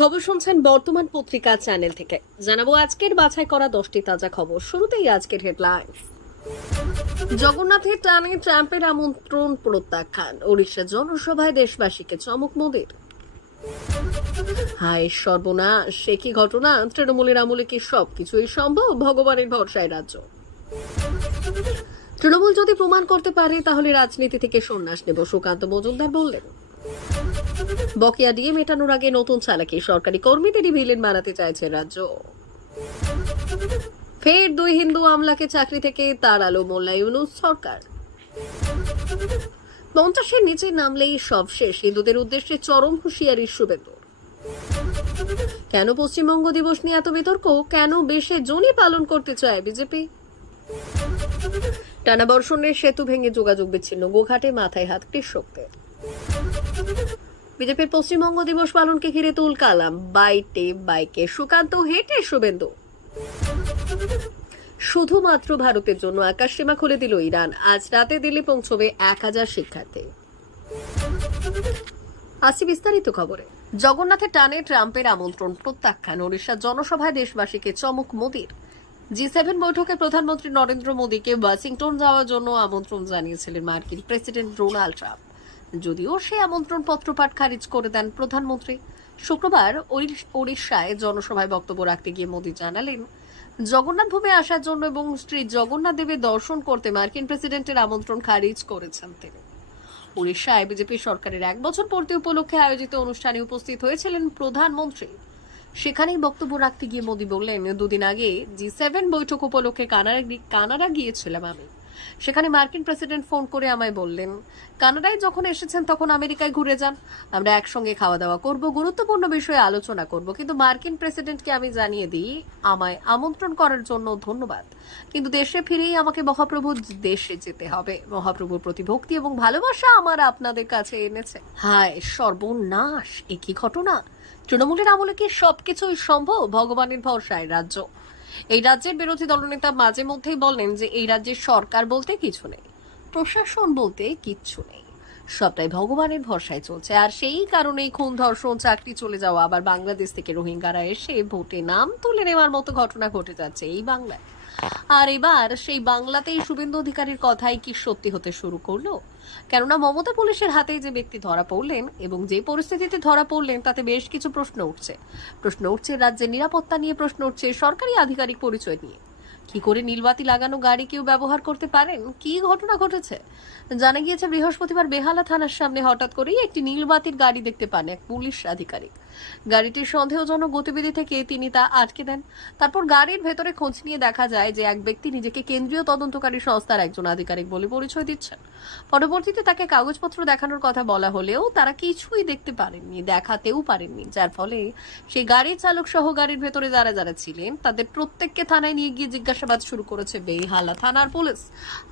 খবর শুনছেন বর্তমান পত্রিকা চ্যানেল থেকে। জানাবো আজকের বাছাই করা 10টি তাজা খবর। শুরুতেই আজকের হেডলাইন। জগন্নাথের টানে ট্রাম্পের আমন্ত্রণ প্রত্যাখ্যান, ওড়িশা জনসভায় দেশবাসীকে চমক মোদির। হায় সর্বনাশ, সে কি ঘটনা! তৃণমূলের আমলে কি সবকিছুই সম্ভব? ভগবানের ভরসায় রাজ্য। তৃণমূল যদি প্রমাণ করতে পারে তাহলে রাজনীতি থেকে সন্ন্যাস নেব, সুকান্ত মজুমদার বললেন। বকেয়া ডিএ মেটানোর আগে নতুন চালাকি, সরকারি কর্মীদেরই ভিলেন বানাতে চাইছে রাজ্য। ফের 2 হিন্দু আমলাকে চাকরি থেকে তাড়ালো মোল্লা ইউনূস সরকার। 50-এর নিচে নামলেই সব শেষ, হিন্দুদের উদ্দেশ্যে চরম হুঁশিয়ারি শুভেন্দুর। কেন পশ্চিমবঙ্গ দিবস নিয়ে এত বিতর্ক? কেন বেশে জনই পালন করতে চায় বিজেপি? টানা বর্ষণের সেতু ভেঙে যোগাযোগ বিচ্ছিন্ন, গোঘাটে মাথায় হাত কৃষকদের। বিজেপির পশ্চিমবঙ্গ দিবস পালনকে ঘিরে তুলকালাম, বাইকে সুকান্ত, হেঁটে শুভেন্দু। শুধুমাত্র ভারতের জন্য আকাশ সীমা খুলে দিল ইরান, আজ রাতে দিল্লি পৌঁছবে 1000 শিক্ষার্থী। আসি বিস্তারিত খবরে। জগন্নাথের টানে ট্রাম্পের আমন্ত্রণ প্রত্যাখ্যান, ওড়িশার জনসভায় দেশবাসীকে চমক মোদির। G7 বৈঠকে প্রধানমন্ত্রী নরেন্দ্র মোদীকে ওয়াশিংটন যাওয়ার জন্য আমন্ত্রণ জানিয়েছিলেন মার্কিন প্রেসিডেন্ট ডোনাল্ড ট্রাম্প, যদিও সে আমন্ত্রণ পত্রপাঠ খারিজ করে দেন প্রধানমন্ত্রী। শুক্রবার ওড়িশায় জনসভায় বক্তব্য রাখতে গিয়ে মোদী জানালেন, জগন্নাথ ভূমে আসার জন্য এবং শ্রী জগন্নাথ দেবের দর্শন করতে মার্কিন প্রেসিডেন্টের আমন্ত্রণ খারিজ করেছেন তিনি। ওড়িশায় বিজেপি সরকারের 1 বছর পূর্তি উপলক্ষে আয়োজিত অনুষ্ঠানে উপস্থিত হয়েছিলেন প্রধানমন্ত্রী। সেখানেই বক্তব্য রাখতে গিয়ে মোদী বললেন, 2 দিন আগে G7 বৈঠক উপলক্ষে কানাডা গিয়েছিলাম আমি। সেখানে মার্কিন প্রেসিডেন্ট ফোন করে আমায় বললেন, কানাডায় যখন এসেছেন তখন আমেরিকায় ঘুরে যান, আমরা একসঙ্গে খাওয়া দাওয়া করব, গুরুত্বপূর্ণ বিষয়ে আলোচনা করব। কিন্তু মার্কিন প্রেসিডেন্টকে আমি জানিয়ে দিই, আমায় আমন্ত্রণ করার জন্য ধন্যবাদ, কিন্তু দেশে ফিরেই আমাকে মহাপ্রভুর দেশে যেতে হবে। মহাপ্রভুর প্রতি ভক্তি এবং ভালোবাসা আমার আপনাদের কাছে এনেছে। হায় সর্বনাশ, এ কি ঘটনা! তৃণমূলের আমলে কি সবকিছুই সম্ভব? ভগবানের ভরসায় রাজ্য। এই রাজ্যের বিরোধী দলনেতা মাঝে মধ্যেই বলেন যে এই রাজ্যের সরকার বলতে কিছু নেই, প্রশাসন বলতে কিচ্ছু নেই, সবটাই ভগবানের ভরসায় চলছে। আর সেই কারণেই খুন, ধর্ষণ, চাকরি চলে যাওয়া, আবার বাংলাদেশ থেকে রোহিঙ্গারা এসে ভোটে নাম তুলে নেওয়ার মতো ঘটনা ঘটে যাচ্ছে এই বাংলায়। আর এবার সেই বাংলাতেই শুভেন্দু অধিকারীর কথাই কি সত্যি হতে শুরু করলো? কেননা মমতা পুলিশের হাতে যে ব্যক্তি ধরা পড়লেন এবং যে পরিস্থিতিতে ধরা পড়লেন তাতে বেশ কিছু প্রশ্ন উঠছে রাজ্যের নিরাপত্তা নিয়ে, প্রশ্ন উঠছে সরকারি আধিকারিক পরিচয় নিয়ে। কি করে নীলবাতি লাগানো গাড়ি কেউ ব্যবহার করতে পারেন? কি ঘটনা ঘটেছে? জানা গিয়েছে বৃহস্পতিবার বেহালা থানার সামনে হঠাৎ করেই একটি নীলবাতির গাড়ি দেখতে পান এক পুলিশ আধিকারিক। গাড়িটির সন্দেহজনক গতিবিধি থেকে তিনি তা আটকে দেন। তারপর গাড়ির ভেতরে খোঁজ নিয়ে দেখা যায় যে এক ব্যক্তি নিজেকে কেন্দ্রীয় তদন্তকারী সংস্থার একজন আধিকারিক বলে পরিচয় দিচ্ছেন। পরবর্তীতে তাকে কাগজপত্র দেখানোর কথা বলা হলেও তারা কিছুই দেখতে পারেননি, দেখাতেও পারেননি, যার ফলে সেই গাড়ির চালক সহ গাড়ির ভেতরে যারা যারা ছিলেন তাদের প্রত্যেককে থানায় নিয়ে গিয়ে জিজ্ঞাসাবাদ শুরু করেছে বেহালা থানার পুলিশ।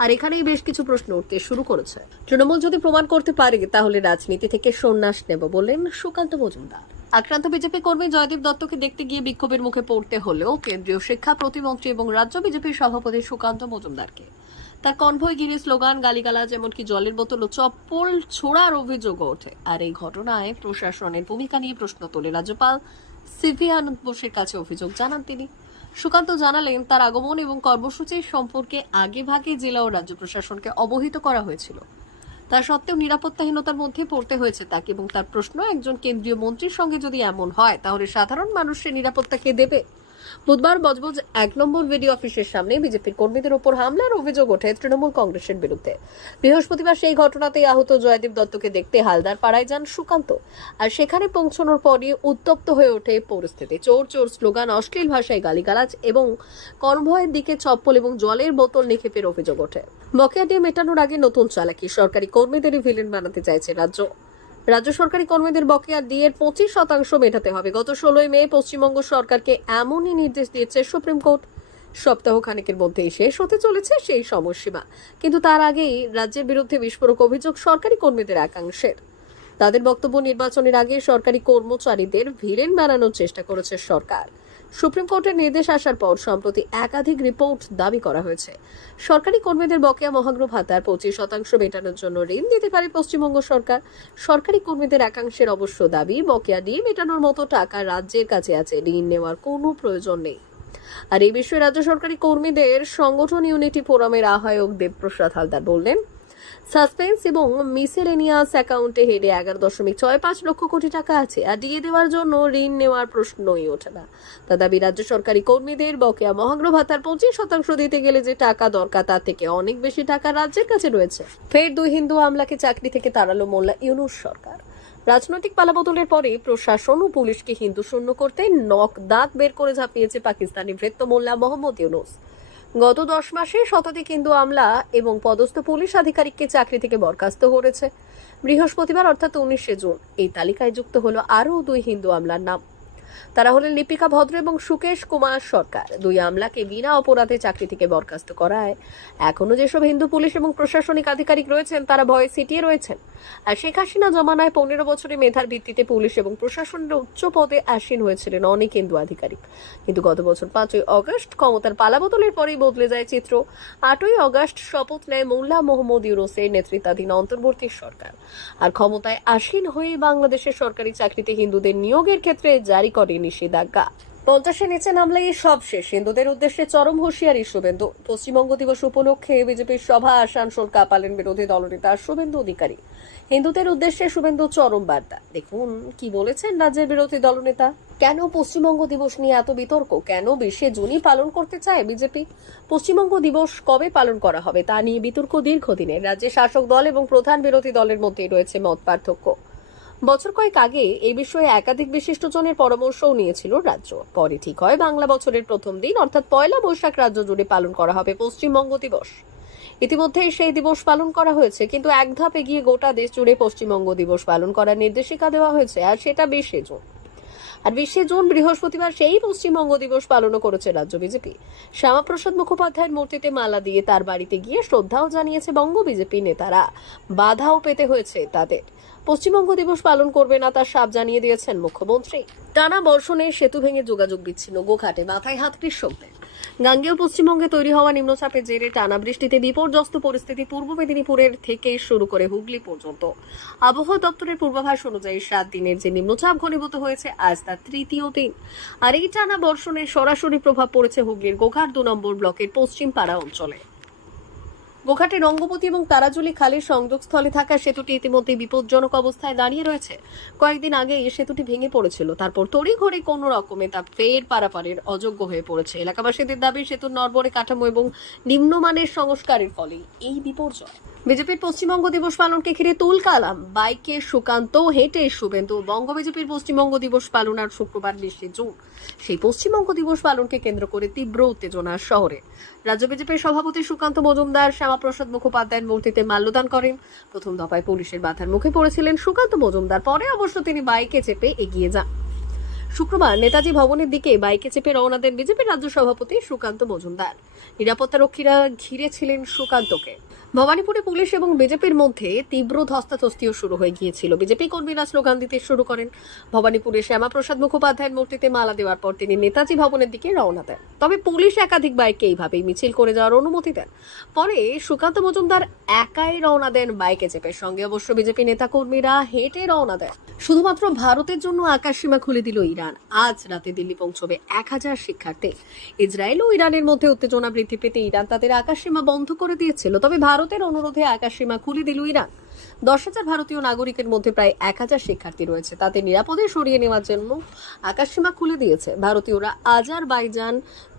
আর এখানেই বেশ কিছু প্রশ্ন উঠতে শুরু করেছে। তৃণমূল যদি প্রমাণ করতে পারে তাহলে রাজনীতি থেকে সন্ন্যাস নেব বললেন সুকান্ত মজুমদার। আক্রান্ত বিজেপি কর্মী জয়দীপ দত্তকে দেখতে গিয়ে বিক্ষোভের মুখে পড়তে হলেও কেন্দ্রীয় শিক্ষা প্রতিমন্ত্রী এবং রাজ্য বিজেপির সভাপতি সুকান্ত মজুমদারকে তার কনভয় ঘিরে স্লোগান, গালিগালাজ, এমনকি জলের বোতল ও চপ্পল ছোড়ার অভিযোগও ওঠে। আর এই ঘটনায় প্রশাসনের ভূমিকা নিয়ে প্রশ্ন তোলে রাজ্যপাল সিভি আনন্দ বোসের কাছে অভিযোগ জানান তিনি। সুকান্ত জানালেন, তার আগমন এবং কর্মসূচির সম্পর্কে আগেভাগে জেলা ও রাজ্য প্রশাসনকে অবহিত করা হয়েছিল। তা সত্ত্বেও নিরাপত্তাহীনতার মধ্যে পড়তে হয়েছে তাকে। এবং তার প্রশ্ন, একজন কেন্দ্রীয় মন্ত্রীর সঙ্গে যদি এমন হয় তাহলে সাধারণ মানুষের নিরাপত্তা কে দেবে? বুধবার বজবজ 1 নম্বর ভিডিও অফিসের সামনে বিজেপির কর্মীদের ওপর হামলার অভিযোগ ওঠে তৃণমূল কংগ্রেসের বিরুদ্ধে। বৃহস্পতিবার সেই ঘটনাতেই আহত জয়দীপ দত্তকে দেখতে হালদার পাড়ায় যান সুকান্ত। আর সেখানে পৌঁছানোর পরই উত্তপ্ত হয়ে ওঠে পরিস্থিতি। চোর চোর স্লোগান, অশ্লীল ভাষায় গালিগালাজ এবং কনভয়ের দিকে চপ্পল এবং জলের বোতল নিক্ষেপের অভিযোগ ওঠে। বকেয়া ডিএ মেটানোর আগে নতুন চালাকি, সরকারি কর্মীদেরই ভিলেন বানাতে চাইছে রাজ্য। রাজ্য সরকারি কর্মীদের বকেয়া ডিএর 25% মেটাতে হবে। গত 16 মে পশ্চিমবঙ্গ সরকারকে এমনই নির্দেশ দিয়েছে সুপ্রিম কোর্ট। সপ্তাহ খানেকের মধ্যেই শেষ হতে চলেছে সেই সময়সীমা, কিন্তু তার আগেই রাজ্যের বিরুদ্ধে বিস্ফোরক অভিযোগ সরকারি কর্মীদের একাংশের। তাদের বক্তব্য, নির্বাচনের আগে সরকারি কর্মচারীদের ভিলেন বানানোর চেষ্টা করেছে সরকার। সুপ্রিম কোর্টের নির্দেশ আসার পর সম্প্রতি একাধিক রিপোর্ট দাবি করা হয়েছে সরকারি কর্মীদের বকেয়া মহার্ঘ ভাতার 25% মেটানোর জন্য ঋণ দিতে পারে পশ্চিমবঙ্গ সরকার। সরকারি কর্মীদের একাংশের অবশ্য দাবি, বকেয়া ঋণ মেটানোর মতো টাকা রাজ্যের কাছে আছে, ঋণ নেওয়ার কোনো প্রয়োজন নেই। আর এই বিষয়ে রাজ্য সরকারি কর্মীদের সংগঠন ইউনিটি ফোরামের আহ্বায়ক দেবপ্রসাদ হালদার বললেন, সাসপেন্স এবং মিসেলেনিয়াস অ্যাকাউন্টে হেডে 11.65 লক্ষ কোটি টাকা আছে, আর দিয়ে দেওয়ার জন্য ঋণ নেওয়ার প্রশ্নই ওঠে না। তার দাবি, রাজ্য সরকারি কর্মীদের বকেয়া মহার্ঘ ভাতার 25% দিতে গেলে যে টাকা দরকার তার থেকে অনেক বেশি টাকা রাজ্যের কাছে রয়েছে। ফের 2 হিন্দু আমলাকে চাকরি থেকে তাড়ালো মোল্লা ইউনূস সরকার। রাজনৈতিক পালাবদলের পরে প্রশাসন ও পুলিশকে হিন্দু শূন্য করতে নখ দাঁত বের করে ঝাঁপিয়েছে পাকিস্তানি ভৃত্য মোল্লা মোহাম্মদ ইউনূস। গত 10 মাসে শতাধিক হিন্দু আমলা এবং পদস্থ পুলিশ আধিকারিককে চাকরি থেকে বরখাস্ত করেছে। বৃহস্পতিবার অর্থাৎ 19শে জুন এই তালিকায় যুক্ত হলো আরও 2 হিন্দু আমলার নাম। তারা হলেন লিপিকা ভদ্র এবং সুকেশ কুমার সরকার। 2 আমলাকে বিনা অপরাধে চাকরি থেকে বরখাস্ত করায় এখনো যেসব হিন্দু পুলিশ এবং প্রশাসনিক আধিকারিক রয়েছেন তারা ভয়ে সিটিয়ে রয়েছেন। আর শেখ হাসিনা জমানায় 15 বছরে মেধার ভিত্তিতে পুলিশ এবং প্রশাসনের উচ্চ পদে আসীন হয়েছিলেন অনেক হিন্দু আধিকারিক। কিন্তু গত বছর 5ই অগস্ট ক্ষমতার পালাবদলের পরেই বদলে যায় চিত্র। 8ই অগস্ট শপথ নেয় মোল্লা মোহাম্মদ ইউনূসের নেতৃত্বাধীন অন্তর্বর্তী সরকার। আর ক্ষমতায় আসীন হয়ে বাংলাদেশের সরকারি চাকরিতে হিন্দুদের নিয়োগের ক্ষেত্রে জারি করে নিষেধাজ্ঞা। 50-এর নিচে নামলে সব শেষ, হিন্দুদের উদ্দেশ্যে চরম হুঁশিয়ারি শুভেন্দু। পশ্চিমবঙ্গ দিবস উপলক্ষে বিজেপির সভা আসানসোল কাপালেন বিরোধী দলনেতা শুভেন্দু অধিকারী। হিন্দুদের উদ্দেশ্যে শুভেন্দু চরম বার্তা। দেখুন কি বলেছেন রাজ্যের বিরোধী দলনেতা। কেন পশ্চিমবঙ্গ দিবস নিয়ে এত বিতর্ক? কেন 20শে জুনই পালন করতে চায় বিজেপি? পশ্চিমবঙ্গ দিবস কবে পালন করা হবে তা নিয়ে বিতর্ক দীর্ঘদিনের। রাজ্যের শাসক দল এবং প্রধান বিরোধী দলের মধ্যে রয়েছে মত পার্থক্য। বছর কয়েক আগে এই বিষয়ে একাধিক বিশিষ্টজনের পরামর্শও নিয়েছিল রাজ্য। পরে ঠিক হয় বাংলা বছরের প্রথম দিন অর্থাৎ 1লা বৈশাখ রাজ্য জুড়ে পালন করা হবে পশ্চিমবঙ্গ দিবস। ইতিমধ্যেই সেই দিবস পালন করা হয়েছে, কিন্তু এক ধাপ এগিয়ে গোটা দেশ জুড়ে পশ্চিমবঙ্গ দিবস পালন করার নির্দেশিকা দেওয়া হয়েছে, আর সেটা 20শে জুন। আর 20শে জুন বৃহস্পতিবার সেই পশ্চিমবঙ্গ দিবস পালনও করেছে রাজ্য বিজেপি। শ্যামাপ্রসাদ মুখোপাধ্যায়ের মূর্তিতে মালা দিয়ে তার বাড়িতে গিয়ে শ্রদ্ধাও জানিয়েছে বঙ্গ বিজেপি নেতারা। বাধাও পেতে হয়েছে তাদের। পশ্চিমবঙ্গ দিবস পালন করবে না তার সাফ জানিয়ে দিয়েছেন মুখ্যমন্ত্রী। টানা বর্ষণে সেতু ভেঙে যোগাযোগ বিচ্ছিন্ন, গোঘাটে মাথায় হাত কৃষকদের। গাঙ্গেয় পশ্চিমবঙ্গে তৈরি হওয়া নিম্নচাপের জেরে টানা বৃষ্টিতে বিপর্যস্ত পরিস্থিতি পূর্ব মেদিনীপুরের থেকে শুরু করে হুগলি পর্যন্ত। আবহাওয়া দপ্তরের পূর্বাভাস অনুযায়ী 7 দিনের যে নিম্নচাপ ঘনীভূত হয়েছে আজ তার 3য় দিন। আর এই টানা বর্ষণের সরাসরি প্রভাব পড়েছে হুগলির গোঘাট 2 নম্বর ব্লকের পশ্চিম পাড়া অঞ্চলে। গোঘাটে রঙ্গপতি এবং তারাজুলি খালের সংযোগস্থলে থাকা সেতুটি ইতিমধ্যে বিপজ্জনক অবস্থায় দাঁড়িয়ে রয়েছে। কয়েকদিন আগে এই সেতুটি ভেঙে পড়েছিল, তারপর তড়িঘড়ি কোনো রকমে তা ফের পারাপারের অযোগ্য হয়ে পড়েছে। এলাকাবাসীদের দাবি, সেতুর নড়বড়ে কাঠামো এবং নিম্নমানের সংস্কারের ফলে এই বিপর্যয়। বিজেপির পশ্চিমবঙ্গ দিবস পালনকে ঘিরে তুলকালাম। বাইকে সুকান্ত, হেঁটে শুভেন্দু। বঙ্গ বিজেপির পশ্চিমবঙ্গ দিবস পালন আর শুক্রবার 20শে জুন। সেই পশ্চিমবঙ্গ দিবস পালনকে কেন্দ্র করে তীব্র উত্তেজনা শহরে। রাজ্য বিজেপির সভাপতি সুকান্ত মজুমদার শ্যামাপ্রসাদ মুখোপাধ্যায়ের মূর্তিতে মাল্যদান করেন। প্রথম দফায় পুলিশের বাধার মুখে পড়েছিলেন সুকান্ত মজুমদার, পরে অবশ্য তিনি বাইকে চেপে এগিয়ে যান। শুক্রবার নেতাজি ভবনের দিকে বাইকে চেপে রওনা দেন বিজেপির রাজ্য সভাপতি সুকান্ত মজুমদার। নিরাপত্তারক্ষীরা ঘিরেছিলেন সুকান্তকে। ভবানীপুরে পুলিশ এবং বিজেপির মধ্যে তীব্র ধস্তাধস্তিও শুরু হয়ে গিয়েছিল। বিজেপি কর্মীরা স্লোগান দিতে শুরু করেন। ভবানীপুরে শ্যামাপ্রসাদ মুখোপাধ্যায়ের মূর্তিতে মালা দেওয়ার পর তিনি নেতাজি ভবনের দিকে রওনা দেন। তবে পুলিশ একাধিক বাইককে এইভাবেই মিছিল করে যাওয়ার অনুমতি দেন। পরে সুকান্ত মজুমদার একাই রওনা দেন বাইকে চেপে, সঙ্গে অবশ্য বিজেপি নেতা কর্মীরা হেঁটে রওনা দেন। শুধুমাত্র ভারতের জন্য আকাশসীমা খুলে দিল ইরান। আজ রাতে দিল্লি পৌঁছবে 1000 শিক্ষার্থী। ইসরায়েল ও ইরানের মধ্যে উত্তেজনা বৃদ্ধি পেতে ইরান তাদের আকাশসীমা বন্ধ করে দিয়েছিল, তবে ভারতের অনুরোধে আকাশসীমা খুলে দিল ইরান। 10,000 ভারতীয় নাগরিকের মধ্যে প্রায় 1000 শিক্ষার্থী রয়েছে, তাদের নিরাপদে সরিয়ে নেওয়ার জন্য আকাশসীমা খুলে দিয়েছে। ভারতীয়রা আজারবাইজান,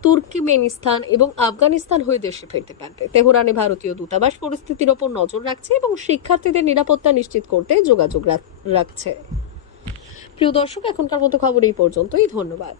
তুর্কমেনিস্তান এবং আফগানিস্তান হয়ে দেশে ফিরতে পারবে। তেহরানে ভারতীয় দূতাবাস পরিস্থিতির ওপর নজর রাখছে এবং শিক্ষার্থীদের নিরাপত্তা নিশ্চিত করতে যোগাযোগ রাখছে। প্রিয় দর্শক, এখনকার মতো খবর এই পর্যন্তই। ধন্যবাদ।